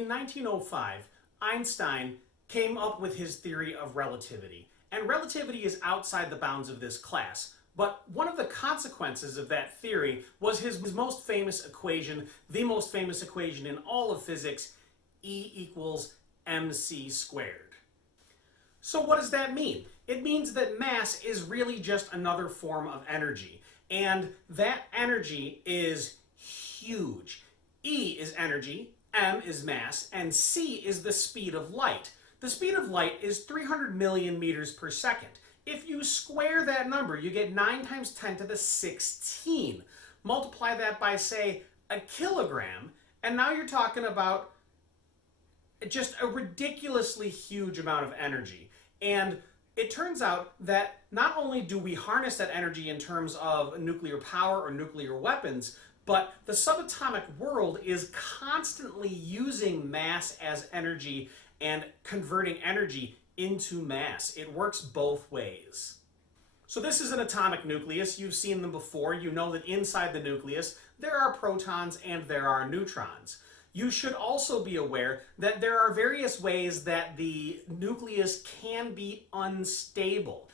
In 1905, Einstein came up with his theory of relativity. And relativity is outside the bounds of this class. But one of the consequences of that theory was his most famous equation, the most famous equation in all of physics, E equals mc squared. So what does that mean? It means that mass is really just another form of energy. And that energy is huge. E is energy, m is mass, and c is the speed of light. The speed of light is 300 million meters per second. If you square that number, you get 9 times 10 to the 16. Multiply that by, say, a kilogram, and now you're talking about just a ridiculously huge amount of energy. And it turns out that not only do we harness that energy in terms of nuclear power or nuclear weapons, but the subatomic world is constantly using mass as energy and converting energy into mass. It works both ways. So this is an atomic nucleus. You've seen them before. You know that inside the nucleus there are protons and there are neutrons. You should also be aware that there are various ways that the nucleus can be unstable.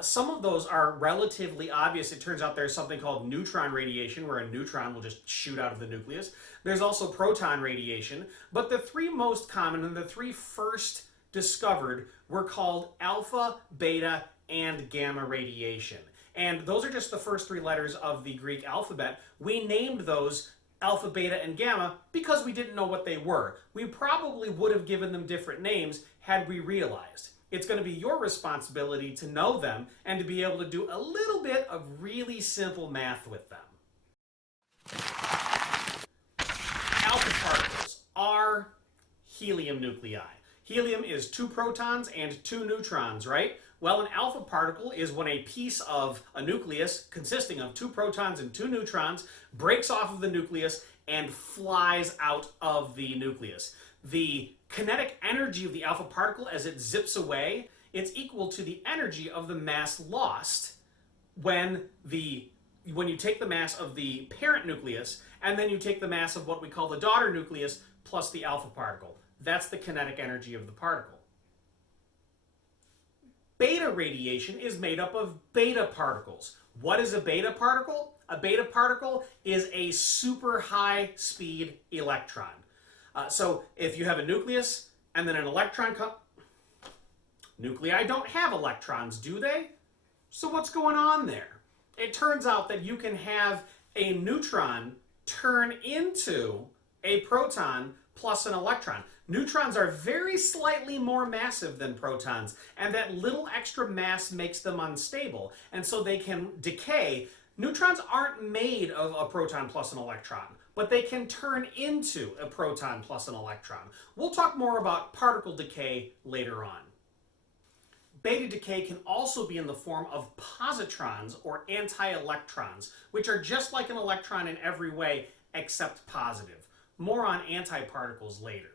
Some of those are relatively obvious. It turns out there's something called neutron radiation, where a neutron will just shoot out of the nucleus. There's also proton radiation. But the three most common and the three first discovered were called alpha, beta, and gamma radiation. And those are just the first 3 letters of the Greek alphabet. We named those alpha, beta, and gamma because we didn't know what they were. We probably would have given them different names had we realized. It's going to be your responsibility to know them and to be able to do a little bit of really simple math with them. Alpha particles are helium nuclei. Helium is 2 protons and 2 neutrons, right? Well, an alpha particle is when a piece of a nucleus consisting of 2 protons and 2 neutrons breaks off of the nucleus and flies out of the nucleus. The kinetic energy of the alpha particle as it zips away, it's equal to the energy of the mass lost when you take the mass of the parent nucleus and then you take the mass of what we call the daughter nucleus plus the alpha particle. That's the kinetic energy of the particle. Beta radiation is made up of beta particles. What is a beta particle? A beta particle is a super high speed electron. So if you have a nucleus and then an electron nuclei don't have electrons, do they? So what's going on there? It turns out that you can have a neutron turn into a proton plus an electron. Neutrons are very slightly more massive than protons, and that little extra mass makes them unstable, and so they can decay. Neutrons aren't made of a proton plus an electron, but they can turn into a proton plus an electron. We'll talk more about particle decay later on. Beta decay can also be in the form of positrons or anti-electrons, which are just like an electron in every way except positive. More on antiparticles later.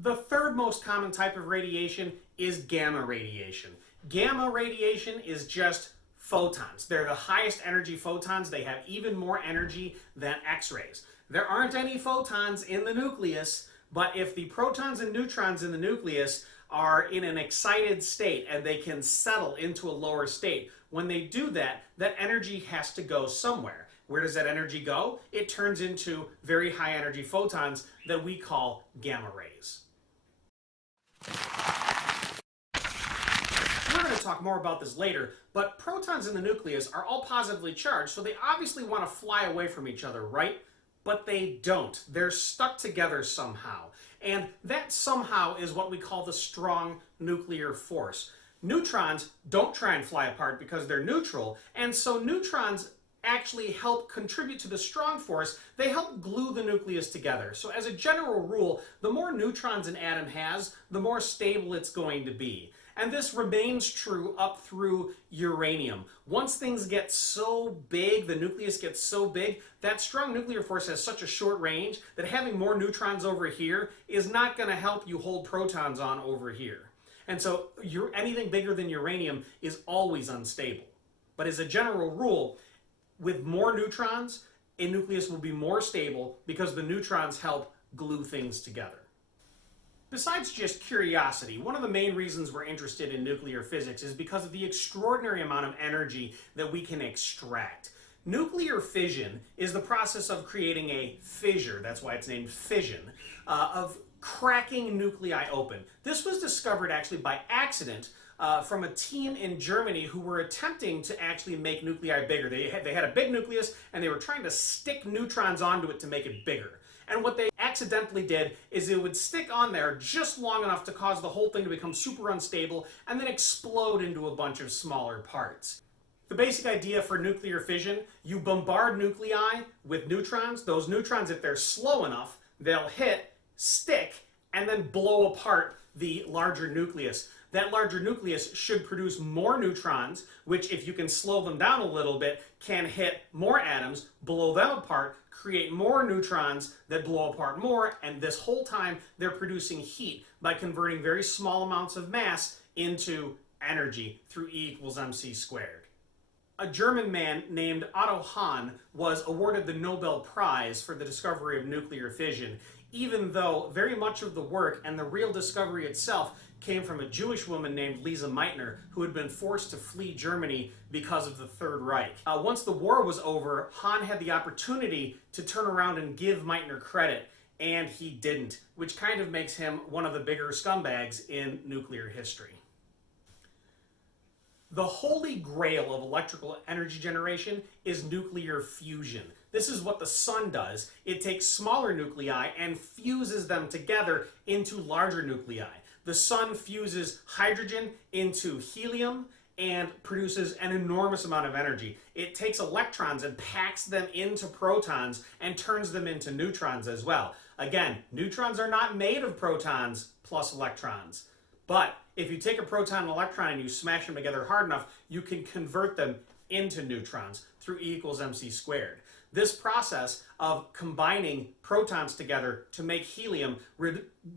The third most common type of radiation is gamma radiation. Gamma radiation is just photons. They're the highest energy photons. They have even more energy than X-rays. There aren't any photons in the nucleus, but if the protons and neutrons in the nucleus are in an excited state and they can settle into a lower state, when they do that, that energy has to go somewhere. Where does that energy go? It turns into very high energy photons that we call gamma rays. We're going to talk more about this later, but protons in the nucleus are all positively charged, so they obviously want to fly away from each other, right? But they don't. They're stuck together somehow. And that somehow is what we call the strong nuclear force. Neutrons don't try and fly apart because they're neutral, and so neutrons actually help contribute to the strong force. They help glue the nucleus together. So as a general rule, the more neutrons an atom has, the more stable it's going to be. And this remains true up through uranium. Once things get so big, the nucleus gets so big, that strong nuclear force has such a short range that having more neutrons over here is not going to help you hold protons on over here. And so anything bigger than uranium is always unstable. But as a general rule, with more neutrons, a nucleus will be more stable because the neutrons help glue things together. Besides just curiosity, one of the main reasons we're interested in nuclear physics is because of the extraordinary amount of energy that we can extract. Nuclear fission is the process of creating a fissure, that's why it's named fission, of cracking nuclei open. This was discovered actually by accident from a team in Germany who were attempting to actually make nuclei bigger. They had a big nucleus and they were trying to stick neutrons onto it to make it bigger. And what they accidentally did is it would stick on there just long enough to cause the whole thing to become super unstable and then explode into a bunch of smaller parts. The basic idea for nuclear fission, you bombard nuclei with neutrons. Those neutrons, if they're slow enough, they'll hit, stick, and then blow apart the larger nucleus. That larger nucleus should produce more neutrons, which if you can slow them down a little bit, can hit more atoms, blow them apart, create more neutrons that blow apart more, and this whole time they're producing heat by converting very small amounts of mass into energy through E equals mc squared. A German man named Otto Hahn was awarded the Nobel Prize for the discovery of nuclear fission, even though very much of the work and the real discovery itself came from a Jewish woman named Lise Meitner, who had been forced to flee Germany because of the Third Reich. Once the war was over, Hahn had the opportunity to turn around and give Meitner credit, and he didn't, which kind of makes him one of the bigger scumbags in nuclear history. The holy grail of electrical energy generation is nuclear fusion. This is what the sun does. It takes smaller nuclei and fuses them together into larger nuclei. The sun fuses hydrogen into helium and produces an enormous amount of energy. It takes electrons and packs them into protons and turns them into neutrons as well. Again, neutrons are not made of protons plus electrons. But if you take a proton and electron and you smash them together hard enough, you can convert them into neutrons through E equals mc squared. This process of combining protons together to make helium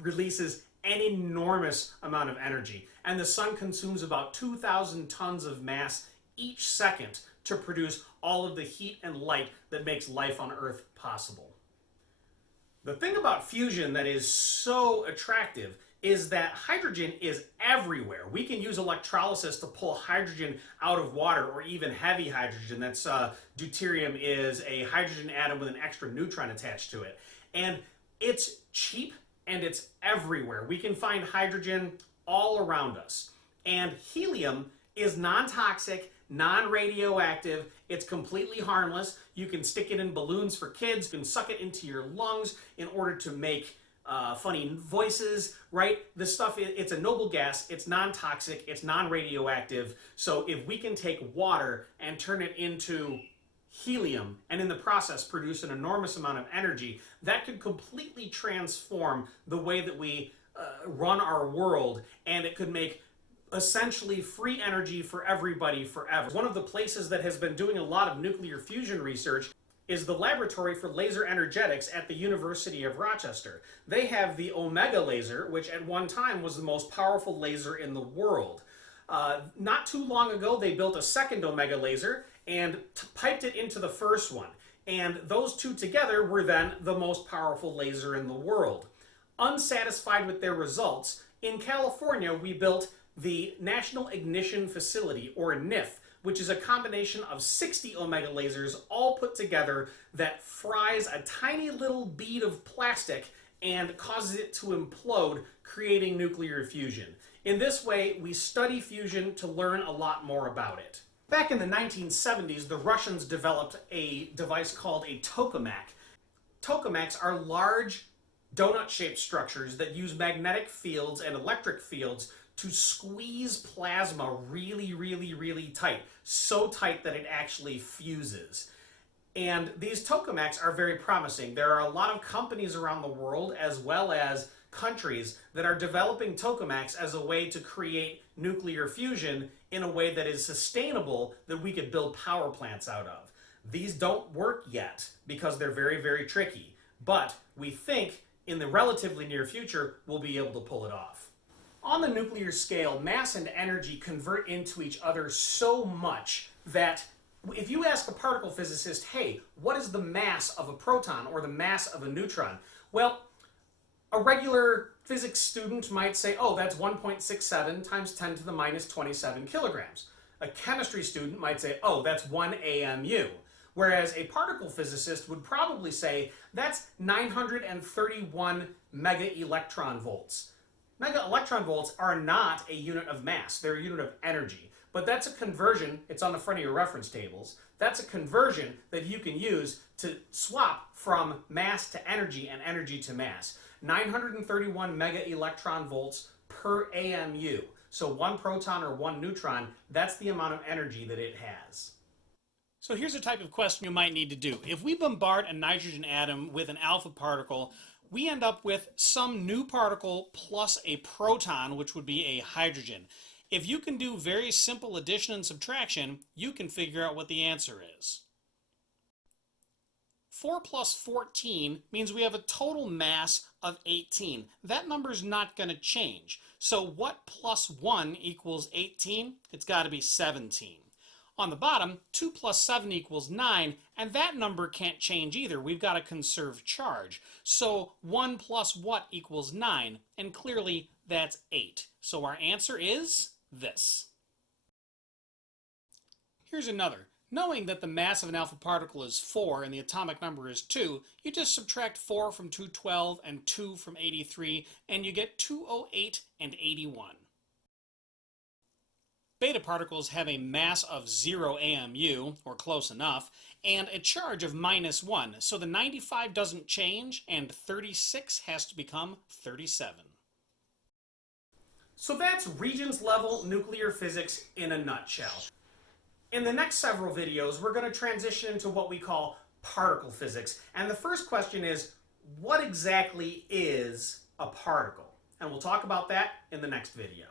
releases an enormous amount of energy. And the sun consumes about 2,000 tons of mass each second to produce all of the heat and light that makes life on Earth possible. The thing about fusion that is so attractive is that hydrogen is everywhere. We can use electrolysis to pull hydrogen out of water, or even heavy hydrogen. That's deuterium is a hydrogen atom with an extra neutron attached to it. And it's cheap and it's everywhere. We can find hydrogen all around us. And helium is non-toxic, non-radioactive, it's completely harmless. You can stick it in balloons for kids, you can suck it into your lungs in order to make funny voices, right? This stuff, it's a noble gas, it's non-toxic, it's non-radioactive. So if we can take water and turn it into helium and in the process produce an enormous amount of energy, that could completely transform the way that we run our world, and it could make essentially free energy for everybody forever. One of the places that has been doing a lot of nuclear fusion research is the Laboratory for Laser Energetics at the University of Rochester. They have the Omega laser, which at one time was the most powerful laser in the world. Not too long ago, they built a second Omega laser and piped it into the first one. And those two together were then the most powerful laser in the world. Unsatisfied with their results, in California, we built the National Ignition Facility, or NIF, which is a combination of 60 Omega lasers all put together that fries a tiny little bead of plastic and causes it to implode, creating nuclear fusion. In this way, we study fusion to learn a lot more about it. Back in the 1970s, the Russians developed a device called a tokamak. Tokamaks are large donut-shaped structures that use magnetic fields and electric fields to squeeze plasma really, really, really tight. So tight that it actually fuses. And these tokamaks are very promising. There are a lot of companies around the world, as well as countries, that are developing tokamaks as a way to create nuclear fusion in a way that is sustainable, that we could build power plants out of. These don't work yet because they're very, very tricky. But we think in the relatively near future, we'll be able to pull it off. On the nuclear scale, mass and energy convert into each other so much that if you ask a particle physicist, hey, what is the mass of a proton or the mass of a neutron? Well, A regular physics student might say, oh, that's 1.67 times 10 to the minus 27 kilograms. A chemistry student might say, oh, that's 1 AMU. Whereas a particle physicist would probably say, that's 931 mega electron volts. Mega electron volts are not a unit of mass, they're a unit of energy. But that's a conversion, it's on the front of your reference tables, that's a conversion that you can use to swap from mass to energy and energy to mass. 931 mega electron volts per AMU. So one proton or one neutron, that's the amount of energy that it has. So here's a type of question you might need to do. If we bombard a nitrogen atom with an alpha particle, we end up with some new particle plus a proton, which would be a hydrogen. If you can do very simple addition and subtraction, you can figure out what the answer is. 4 plus 14 means we have a total mass of 18. That number's not going to change. So what plus 1 equals 18? It's got to be 17. On the bottom, 2 plus 7 equals 9, and that number can't change either. We've got to conserve charge. So 1 plus what equals 9? And clearly that's 8. So our answer is this. Here's another. Knowing that the mass of an alpha particle is 4 and the atomic number is 2, you just subtract 4 from 212 and 2 from 83, and you get 208 and 81. Beta particles have a mass of 0 AMU, or close enough, and a charge of -1, so the 95 doesn't change, and 36 has to become 37. So that's Regents level nuclear physics in a nutshell. In the next several videos, we're going to transition into what we call particle physics. And the first question is, what exactly is a particle? And we'll talk about that in the next video.